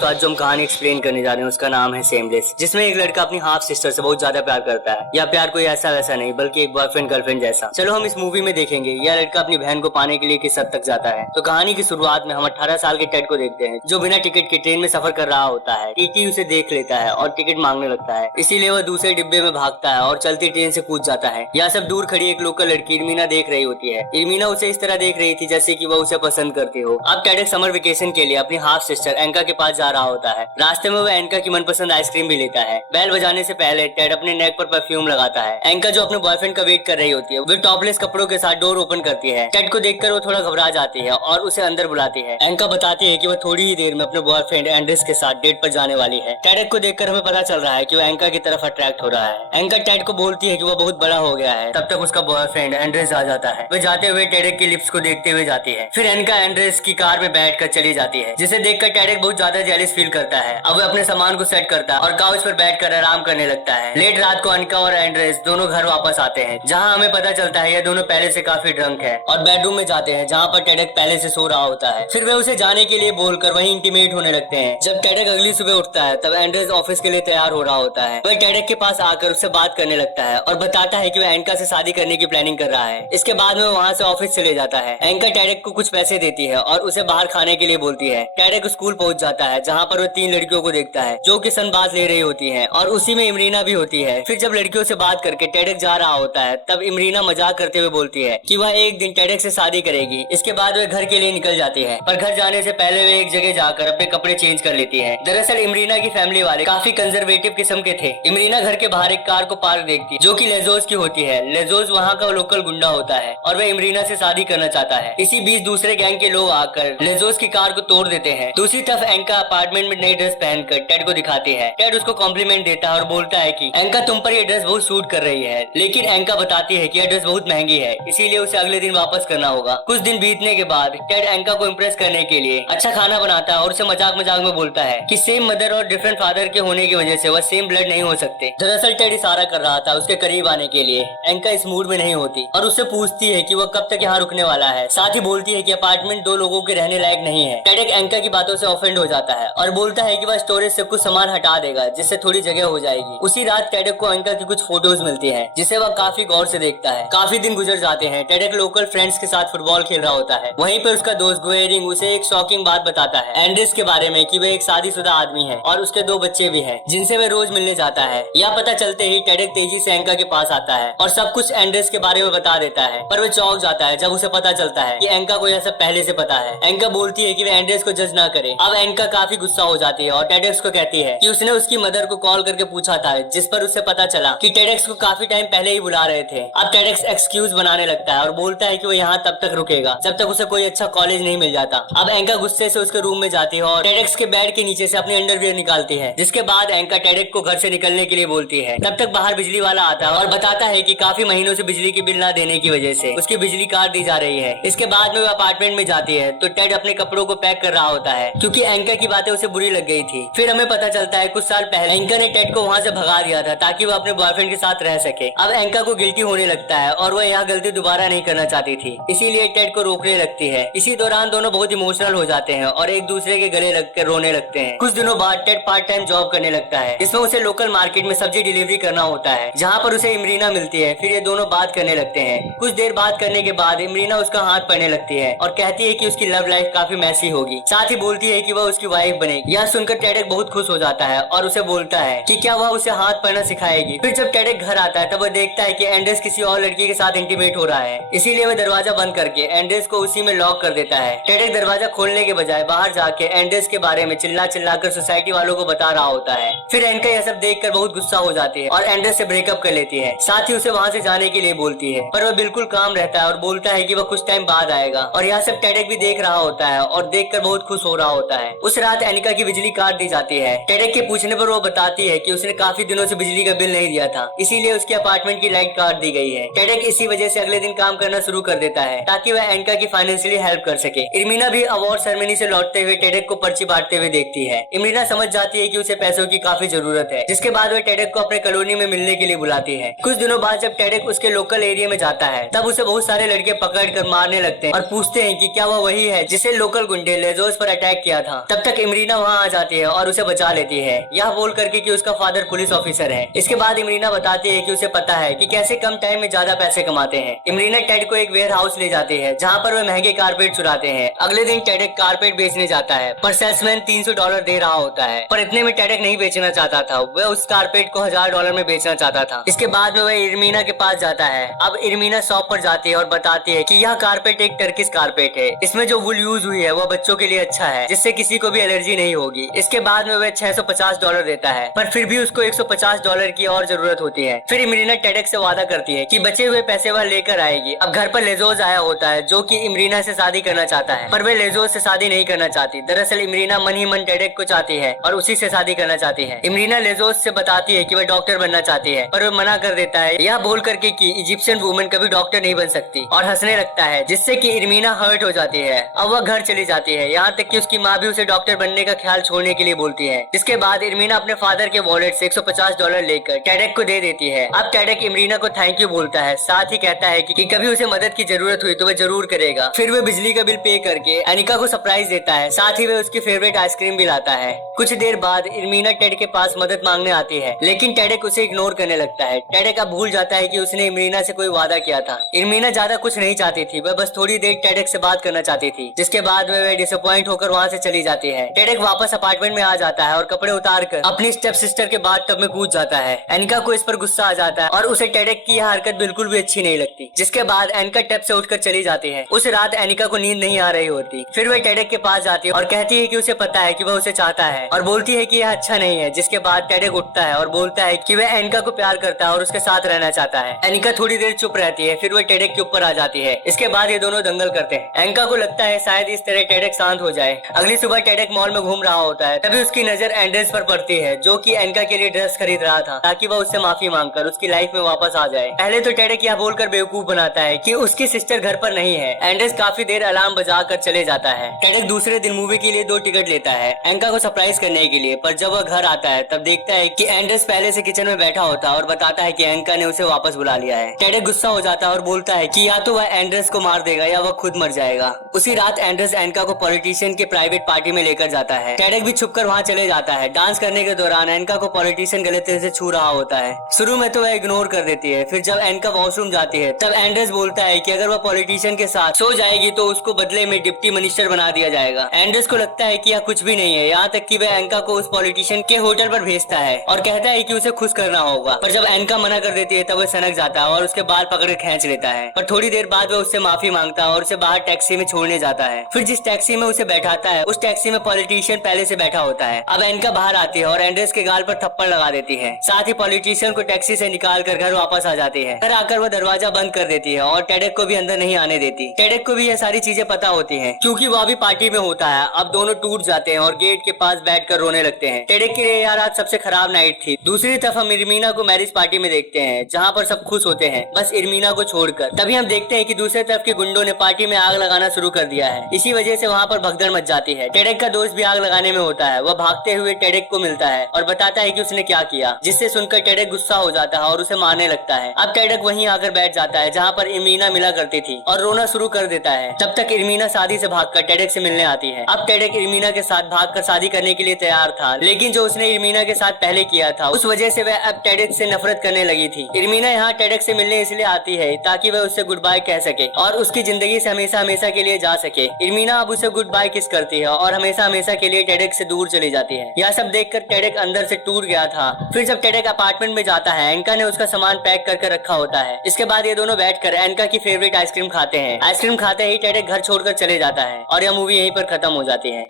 तो आज जो हम कहानी एक्सप्लेन करने जा रहे हैं उसका नाम है सेमलेस, जिसमें एक लड़का अपनी हाफ सिस्टर से बहुत ज्यादा प्यार करता है। या प्यार कोई ऐसा वैसा नहीं बल्कि एक बॉयफ्रेंड गर्लफ्रेंड जैसा। चलो हम इस मूवी में देखेंगे यह लड़का अपनी बहन को पाने के लिए किस हद तक जाता है। तो कहानी की शुरुआत में हम 18 साल के टेड को देखते हैं, जो बिना टिकट के ट्रेन में सफर कर रहा होता है। टीटी उसे देख लेता है और टिकट मांगने लगता है, इसीलिए वह दूसरे डिब्बे में भागता है और चलती ट्रेन से कूद जाता है। यह सब दूर खड़ी एक लोकल लड़की इरमीना देख रही होती है। इरमीना उसे इस तरह देख रही थी जैसे कि वह उसे पसंद करती हो। अब टेड समर वेकेशन के लिए अपनी हाफ सिस्टर एंका के पास जा रहा होता है। रास्ते में वह एंका की मनपसंद आइसक्रीम भी लेता है। बेल बजाने से पहले टेड अपने नेक पर परफ्यूम लगाता है। एंका जो अपने बॉयफ्रेंड का वेट कर रही होती है, वह टॉपलेस कपड़ों के साथ डोर ओपन करती है। टेड को देखकर वो थोड़ा घबरा जाती है और उसे अंदर बुलाती है। एंका बताती है कि वह थोड़ी ही देर में अपने बॉयफ्रेंड एंड्रेस के साथ डेट पर जाने वाली है। टेड को देखकर हमें पता चल रहा है कि वह एंका की तरफ अट्रैक्ट हो रहा है। एंका टेड को बोलती है कि वह बहुत बड़ा हो गया है। तब तक उसका बॉयफ्रेंड एंड्रेस आ जाता है। वह जाते हुए टेड की लिप्स को देखते हुए जाती है। फिर एंका एंड्रेस की कार में बैठकर चली जाती है, जिसे देखकर टेड बहुत ज्यादा जेलस फील करता है। अब वह अपने सामान को सेट करता है और काउच पर बैठकर आराम करने लगता है। लेट रात को अनका और एंड्रेस दोनों घर वापस आते हैं, जहां हमें पता चलता है ये दोनों पहले से काफी ड्रंक है और बेडरूम में जाते हैं, जहां पर टेडेक पहले से सो रहा होता है। फिर वे उसे जाने के लिए बोलकर वहीं इंटीमेट होने लगते हैं। जब टेडेक अगली सुबह उठता है तब एंड्रेस ऑफिस के लिए तैयार हो रहा होता है। वह टेडेक के पास आकर उससे बात करने लगता है और बताता है कि वह एंका से शादी करने की प्लानिंग कर रहा है। इसके बाद में वहां से ऑफिस चले जाता है। एंका टेडेक को कुछ पैसे देती है और उसे बाहर खाने के लिए बोलती है। टेडेक स्कूल पहुंच जाता है, जहाँ पर वह 3 लड़कियों को देखता है जो कि सनबाथ ले रही होती है और उसी में इमरीना भी होती है। फिर जब लड़कियों से बात करके टेडेक जा रहा होता है तब इमरीना मजाक करते हुए बोलती है कि वह एक दिन टेडेक से शादी करेगी। इसके बाद वह घर के लिए निकल जाती है, पर घर जाने से पहले वे एक जगह जाकर अपने कपड़े चेंज कर लेती है। दरअसल इमरीना की फैमिली वाले काफी कंजर्वेटिव किस्म के थे। इमरीना घर के बाहर एक कार को पार्क देखती है जो कि लेजोस की होती है। लेजोस वहाँ का लोकल गुंडा होता है और वह इमरीना से शादी करना चाहता है। इसी बीच दूसरे गैंग के लोग आकर लेजोस की कार को तोड़ देते हैं। दूसरी तरफ एंका अपार्टमेंट में नई ड्रेस पहनकर टेड को दिखाती है। टेड उसको कॉम्प्लीमेंट देता है और बोलता है कि एंका तुम पर ये ड्रेस बहुत सूट कर रही है, लेकिन एंका बताती है कि यह ड्रेस बहुत महंगी है, इसीलिए उसे अगले दिन वापस करना होगा। कुछ दिन बीतने के बाद टेड एंका को इम्प्रेस करने के लिए अच्छा खाना बनाता है और उसे मजाक मजाक में बोलता है कि सेम मदर और डिफरेंट फादर के होने की वजह से वह सेम ब्लड नहीं हो सकते। दरअसल टेड इशारा कर रहा था उसके करीब आने के लिए। एंका इस मूड में नहीं होती और उससे पूछती है कि वह कब तक यहाँ रुकने वाला है। साथ ही बोलती है कि अपार्टमेंट 2 लोगों के रहने लायक नहीं है। टेड एंका की बातों से ऑफेंड हो जाता है और बोलता है कि वह स्टोरेज से कुछ सामान हटा देगा जिससे थोड़ी जगह हो जाएगी। उसी रात टेडेक को एंका की कुछ फोटोज मिलती हैं, जिसे वह काफी गौर से देखता है। काफी दिन गुजर जाते हैं। टेडेक लोकल फ्रेंड्स के साथ फुटबॉल खेल रहा होता है। वहीं पर उसका दोस्त गुएरिंग उसे एक शॉकिंग बात बताता है एंड्रेस के बारे में कि वह एक शादीशुदा आदमी है और उसके 2 बच्चे भी हैं, जिनसे वह रोज मिलने जाता है। यह पता चलते ही टेडेक तेजी से एंका के पास आता है और सब कुछ एंड्रेस के बारे में बता देता है। पर वह चौंक जाता है जब उसे पता चलता है कि एंका को यह सब पहले से पता है। एंका बोलती है कि वह एंड्रेस को जज ना करे। अब एंका काफी गुस्सा हो जाती है और टेडेक्स को कहती है कि उसने उसकी मदर को कॉल करके पूछा था, जिस पर उसे पता चला कि टेडेक्स को काफी टाइम पहले ही बुला रहे थे। अब टेडेक्स एक्सक्यूज बनाने लगता है और बोलता है कि वो यहाँ तब तक रुकेगा जब तक उसे कोई अच्छा कॉलेज नहीं मिल जाता। अब एंका गुस्से से उसके रूम में जाती है और टेडेक्स के बेड के नीचे से अपनी अंडरवियर निकालती है, जिसके बाद एंका टेडेक को घर से निकलने के लिए बोलती है। तब तक बाहर बिजली वाला आता है और बताता है कि काफी महीनों से बिजली की बिल ना देने की वजह से उसकी बिजली काट दी जा रही है। इसके बाद में वो अपार्टमेंट में जाती है तो टेड अपने कपड़ों को पैक कर रहा होता है, क्योंकि एंका की बातें उसे बुरी लग गई थी। फिर हमें पता चलता है कुछ साल पहले एंका ने टेड को वहाँ से भगा दिया था ताकि वह अपने बॉयफ्रेंड के साथ रह सके। अब एंका को गिल्टी होने लगता है और वह यह गलती दोबारा नहीं करना चाहती थी, इसीलिए टेड को रोकने लगती है। इसी दौरान दोनों बहुत इमोशनल हो जाते हैं और एक दूसरे के गले लगकर रोने लगते हैं। कुछ दिनों बाद टेड पार्ट टाइम जॉब करने लगता है, इसमें उसे लोकल मार्केट में सब्जी डिलीवरी करना होता है, जहाँ पर उसे इमरीना मिलती है। फिर ये दोनों बात करने लगते हैं। कुछ देर बात करने के बाद इमरीना उसका हाथ पकड़ने लगती है और कहती है कि उसकी लव लाइफ काफी मैसी होगी। साथ ही बोलती है कि वह उसकी वाइफ बनेगी। यह सुनकर टेडेक बहुत खुश हो जाता है और उसे बोलता है कि क्या वह उसे हाथ पकड़ना सिखाएगी। फिर जब टेडेक घर आता है तब वह देखता है कि एंड्रेस किसी और लड़की के साथ इंटीमेट हो रहा है, इसीलिए वह दरवाजा बंद करके एंड्रेस को उसी में लॉक कर देता है। टेडेक दरवाजा खोलने के बजाय बाहर जाके एंड्रेस के बारे में चिल्ला चिल्लाकर सोसाइटी वालों को बता रहा होता है। फिर एंका यह सब देखकर बहुत गुस्सा हो जाती है और एंड्रेस से ब्रेकअप कर लेती है। साथ ही उसे वहाँ से जाने के लिए बोलती है, पर वह बिल्कुल काम रहता है और बोलता है कि वह कुछ टाइम बाद आएगा। और यह सब टेडेक भी देख रहा होता है और देखकर बहुत खुश हो रहा होता है। उस रात एनिका की बिजली काट दी जाती है। टेडेक के पूछने पर वो बताती है कि उसने काफी दिनों से बिजली का बिल नहीं दिया था, इसीलिए उसके अपार्टमेंट की लाइट काट दी गई है। टेडेक इसी वजह से अगले दिन काम करना शुरू कर देता है ताकि वह एनिका की फाइनेंशियली हेल्प कर सके। इरमीना भी अवार्ड सेरेमनी से लौटते हुए टेडेक को पर्ची बांटते हुए देखती है। इरमीना समझ जाती है कि उसे पैसों की काफी जरूरत है, जिसके बाद वह टेडेक को अपने कॉलोनी में मिलने के लिए बुलाती है। कुछ दिनों बाद जब टेडेक उसके लोकल एरिया में जाता है तब उसे बहुत सारे लड़के पकड़ कर मारने लगते हैं और पूछते हैं कि क्या वह वही है जिसे लोकल गुंडे लेजोस पर अटैक किया था। तब तक इमरीना वहाँ आ जाती है और उसे बचा लेती है, यह बोल करके कि उसका फादर पुलिस ऑफिसर है। इसके बाद इमरीना बताती है कि उसे पता है कि कैसे कम टाइम में ज्यादा पैसे कमाते हैं। इमरीना टेड को एक वेयर हाउस ले जाती है जहाँ पर वे महंगे कारपेट चुराते हैं। अगले दिन टेड कारपेट बेचने जाता है पर सेल्समैन $300 दे रहा होता है, पर इतने में टेड नहीं बेचना चाहता था, वह उस कारपेट को $1000 में बेचना चाहता था। इसके बाद में वह इरमीना के पास जाता है। अब इरमीना शॉप पर जाती है और बताती है कि यह कारपेट एक टर्किश कारपेट है, इसमें जो वुल यूज हुई है वह बच्चों के लिए अच्छा है, जिससे किसी को भी एलर्जी नहीं होगी। इसके बाद में वह $650 देता है, पर फिर भी उसको $150 की और जरूरत होती है। फिर इमरीना टेडेक से वादा करती है कि बचे हुए पैसे वह लेकर आएगी। अब घर पर लेजोस आया होता है जो कि इमरीना से शादी करना चाहता है, पर वह लेजोस से शादी नहीं करना चाहती। दरअसल इमरीना मन ही मन टेडेक को चाहती है और उसी से शादी करना चाहती है। इमरीना लेजोस से बताती है कि वह डॉक्टर बनना चाहती है, पर वह मना कर देता है, यह बोल करके कि इजिप्शियन वुमेन कभी डॉक्टर नहीं बन सकती, और हंसने लगता है, जिससे कि इरमीना हर्ट हो जाती है। अब वह घर चली जाती है, यहाँ तक कि उसकी माँ भी उसे डॉक्टर बनने का ख्याल छोड़ने के लिए बोलती है। जिसके बाद इरमीना अपने फादर के वॉलेट से $150 लेकर टेडेक को दे देती है। अब टेडेक इमरीना को थैंक यू बोलता है, साथ ही कहता है कि कभी उसे मदद की जरूरत हुई तो वह जरूर करेगा। फिर वह बिजली का बिल पे करके एनिका को सरप्राइज देता है, साथ ही वह उसकी फेवरेट आइसक्रीम भी लाता है। कुछ देर बाद इरमीना टेड के पास मदद मांगने आती है, लेकिन टेडेक उसे इग्नोर करने लगता है। टेडेक अब भूल जाता है कि उसने इरमीना से कोई वादा किया था। इरमीना ज्यादा कुछ नहीं चाहती थी, वह बस थोड़ी देर टेडेक से बात करना चाहती थी। जिसके बाद वह डिसअपॉइंट होकर वहाँ से चली जाती है। टेडेक वापस अपार्टमेंट में आ जाता है और कपड़े उतार कर अपनी स्टेप सिस्टर के बाथ टब में कूद जाता है। एनिका को इस पर गुस्सा आ जाता है और उसे टेडेक की यह हरकत बिल्कुल भी अच्छी नहीं लगती। जिसके बाद एनिका टब से उठकर चली जाती है। उस रात एनिका को नींद नहीं आ रही होती। फिर वह टेडेक के पास जाती है और कहती है कि उसे पता है कि वह उसे चाहता है, और बोलती है कि यह अच्छा नहीं है। जिसके बाद टेडेक उठता है और बोलता है कि वह एनिका को प्यार करता है और उसके साथ रहना चाहता है। एनिका थोड़ी देर चुप रहती है, फिर वह टेडेक के ऊपर आ जाती है। इसके बाद ये दोनों दंगल करते हैं। एनिका को लगता है शायद इस तरह टेडेक शांत हो जाए। अगली सुबह टेडेक मॉल में घूम रहा होता है, तभी उसकी नजर एंड्रेस पर पड़ती है, जो कि एनिका के लिए ड्रेस खरीद रहा था ताकि वह उससे माफी मांगकर उसकी लाइफ में वापस आ जाए। पहले तो टेडेक यह बोलकर बेवकूफ बनाता है कि उसकी सिस्टर घर पर नहीं है। एंड्रेस काफी देर अलार्म बजा कर चले जाता है। टेडेक दूसरे दिन मूवी के लिए 2 टिकट लेता है एनिका को सरप्राइज करने के लिए, पर जब वह घर आता है तब देखता है कि एंड्रेस पहले से किचन में बैठा होता है और बताता है कि एनिका ने उसे वापस बुला लिया है। टेडेक गुस्सा हो जाता है और बोलता है कि या तो वह एंड्रेस को मार देगा या वह खुद मर जाएगा। उसी रात एंड्रेस एनिका को पॉलिटिशियन के प्राइवेट पार्टी में लेकर जाता है। टेडेक भी छुपकर वहां चले जाता है। डांस करने के दौरान एनिका को पॉलिटिशियन गलत तरह से छू रहा होता है। शुरू में तो वह इग्नोर कर देती है, फिर जब एनिका वॉशरूम जाती है तब एंड्रेस बोलता है कि अगर वह पॉलिटिशियन के साथ सो जाएगी तो उसको बदले में डिप्टी मिनिस्टर बना दिया जाएगा। एंड्रेस को लगता है कि यह कुछ भी नहीं है, यहाँ तक कि वह एनिका को उस पॉलिटिशियन के होटल पर भेजता है और कहता है कि उसे खुश करना होगा। पर जब एनिका मना कर देती है तब वह सनक जाता है और उसके बाल पकड़ खींच लेता है। पर थोड़ी देर बाद वह उससे माफी मांगता है और उसे बाहर टैक्सी में छोड़ने जाता है। फिर जिस टैक्सी में उसे बैठाता है उस टैक्सी में पॉलिटिशियन पहले से बैठा होता है। अब एनिका बाहर आती है और एंड्रेस के गाल पर थप्पड़ लगा देती है। साथ ही पॉलिटिशियन को टैक्सी से निकाल कर घर वापस आ जाती है। घर आकर वह दरवाजा बंद कर देती है और टेडेक को भी अंदर नहीं आने देती। टेडेक को भी यह सारी चीजें पता होती हैं, क्योंकि वह भी पार्टी में होता है। अब दोनों टूट जाते हैं और गेट के पास बैठकर रोने लगते हैं। टेडेक के लिए यार आज सबसे खराब नाइट थी। दूसरी तरफ हम इरमीना को मैरिज पार्टी में देखते हैं, जहाँ पर सब खुश होते हैं बस इरमीना को छोड़कर। तभी हम देखते हैं कि दूसरी तरफ के गुंडों ने पार्टी में आग लगाना शुरू कर दिया है। इसी वजह से वहाँ पर भगदड़ मच जाती है। टेडेक का दोस्त भी आग लगाने में होता है। वह भागते हुए टेडेक को मिलता है और बताता है कि उसने क्या किया, जिससे सुनकर टेडेक गुस्सा हो जाता है और उसे मारने लगता है। अब टेडेक वहीं आकर बैठ जाता है जहाँ पर इरमीना मिला करती थी और रोना शुरू कर देता है। तब तक इरमीना शादी से भागकर टेडेक से मिलने आती है। अब टेडेक इरमीना के साथ भागकर शादी करने के लिए तैयार था, लेकिन जो उसने इरमीना के साथ पहले किया था उस वजह से वह अब टेडेक से नफरत करने लगी थी। इरमीना यहाँ टेडेक से मिलने इसलिए आती है ताकि वह उससे गुड बाय कह सके और उसकी जिंदगी से हमेशा हमेशा के लिए जा सके। इरमीना अब उसे गुड बाय किस करती है और हमेशा हमेशा के लिए टेडेक से दूर चली जाती है। यह सब देखकर टेडेक अंदर से टूट गया था। फिर जब टेडेक अपार्टमेंट में जाता है, एनिका ने उसका सामान पैक करके रखा होता है। इसके बाद ये दोनों बैठकर एनिका की फेवरेट आइसक्रीम खाते हैं। आइसक्रीम खाते ही टेडेक घर छोड़कर चले जाता है और यह मूवी यहीं पर खत्म हो जाती है।